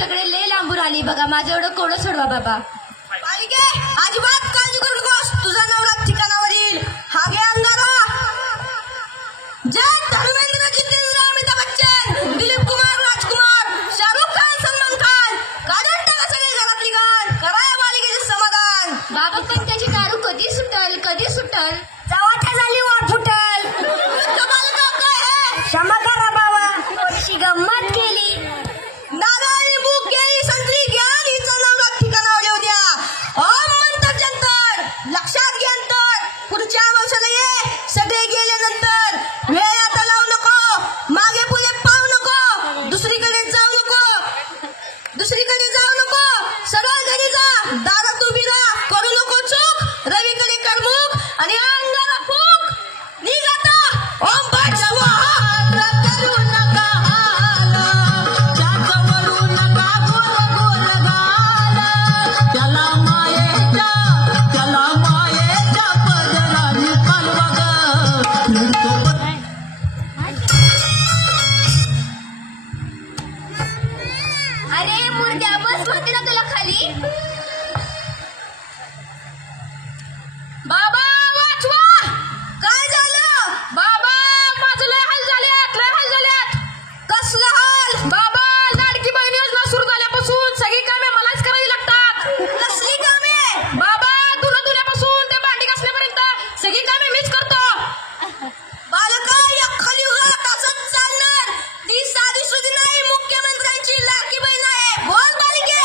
तुमच्याकडे लय लांबून आली बघा, माझं एवढं कोडं सोडवा बाबा. बालिके, अजिबात काळजी करू नकोस, तुझा नवरा ठिकाणावर येईल. हा घे अंगारा. जय धर्मेंद्र, जितेंद्र, अमिताभ बच्चन, दिलीप कुमार, राजकुमार, शाहरुख खान, सलमान खान, काढून टाका सगळे घरातली घाण, करा या बालिकेचे समाधान. बाबा पण त्याची दारू कधी सुटल, कधी सुटल? चव्हाट्या झाली वाट फुटल. क्षमा करा बाबा, थोडीशी गंमत केली. नारळाने भूक गेली, संत्री ज्ञान, हिचा नवरा ठिकाणावर येऊ द्या. ओम मंतर जंतर, लक्षात घ्या अंतर. पुढच्या वर्षाला ये, सगळे गेल्यानंतर. वेळ आता लावू नको, मागे पुढे पाहू नको, दुसरीकडे जाऊ नको, दुसरीकडे जाऊ नको, सरळ घरी जा. दारात उभी राहा, करू नको चूक, रवीकडे करमुक आणि अंगारा फूक. निघ आता. ओम भट स्वाहा. करू नका हाल, त्याच्यावरू नका गोल गोल गाल. त्याला मायेच्या पदराने पालवा ग. अरे मुर्द्या, बस म्हणते ना तुला खाली. बाबा वाचवा. काय झालं? बाबा माझं लय हाल झाल्यात, लय हाल झाल्यात. कसलं हाल? बाबा लाडकी बहीण योजना सुरू झाल्यापासून सगळी कामे मलाच करावी लागतात. कसली कामे? बाबा धुणं धुण्यापासून ते भांडी घासण्यापर्यंत सगळी कामे मीच करतो. बालका, या कलियुगात असंच चालणार. ती साधी सुधी नाही, मुख्यमंत्र्यांची लाडकी बहीण आहे. बोल बालिके.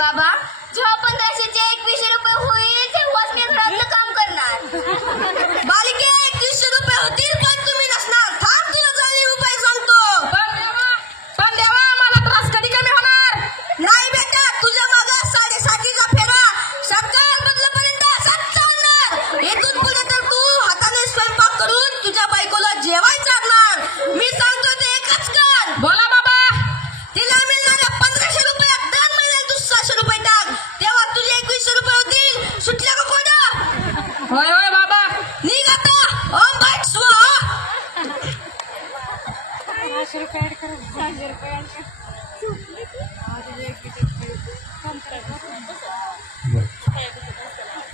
बाबा, जेव्हा 1500चे 2100 रुपये होईल तेव्हाच मी घरातलं काम करणार. बालिके, 2100 रुपये होतील काय तुम्ही नसणार. थांब, तुला चालले उपाय सांगतो. पण देवा, मला त्रास कधी कमी होणार? नाही बेटा, तुझ्या मागं 7.5चा फेरा. सरकार बदलेपर्यंत असाच चालणार. इथून पुढे तर तू हाताने स्वयंपाक करून तुझ्या बायकोला जेवाय चालणार. मी सांगतो ते एकच कर. बोला बाबा. तिला मिळणाऱ्या 1500 रुपयात दर महिन्याला तू 600 रुपये टाक. तेव्हा तुझे 2100 रुपये होतील. सुटल्या का कोणा? होय होय बाबा. निघ आता. ओम भट स्वाहा.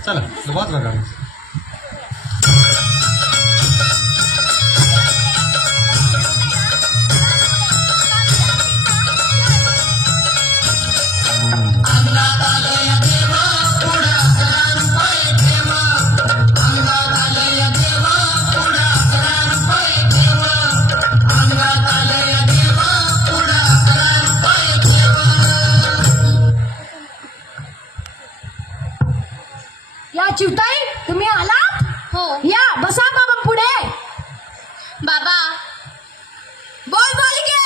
चला बहुत बघा. या चिवताई, तुम्ही आलात? हो या बसा बाबा पुढे. बाबा. बोल बालिके.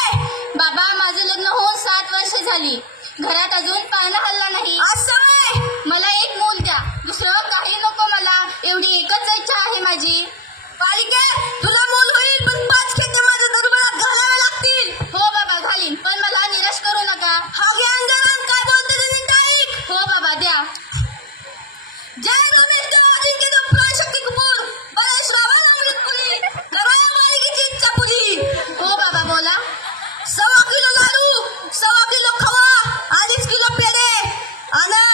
बाबा, माझं लग्न होऊन 7 वर्ष झाली. घरात अजून पाळणा हल्ला नाही. असं मला एक मूल द्या, दुसरं काही नको मला. एवढी एकच इच्छा आहे माझी. बालिके, तुला मूल होईल, पण 5 खेटे माझ्या दरबारात घालावे लागतील. हो बाबा, घालीन, पण मला निराश करू नका. हा घे अंगारा. काय बोलते ते नीट ऐक. हो बाबा, द्या. जय रमेश अजिंक्य जय शक्ती कपूर, बळेश रावल, अमृत पुरी, करा या मालिकेची इच्छा पुरी. हो बाबा, बोला. 1.25 किलो लाडू, 1.25 किलो खवा, 2.5 किलो पेढे आणि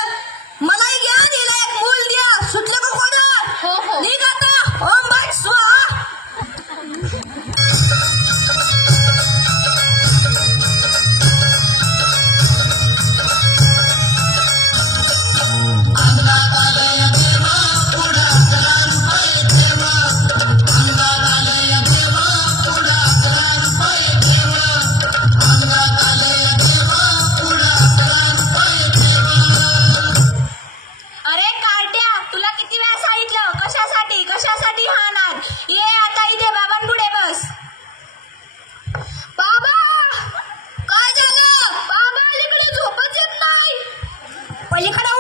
मलाई घ्या. दिला एक मूल द्या. सुटलं का कोणा? हो हो. निघ आता. ओम भट स्वाहा. अरे कार्ट्या, तुला किती वेळा सांगितलं? कशासाठी कशासाठी हा नाद? ये आता इथे बाबांपुढे बस. बाबा, काय झालं? बाबा, अलीकडे झोपच येत नाही. पलीकडे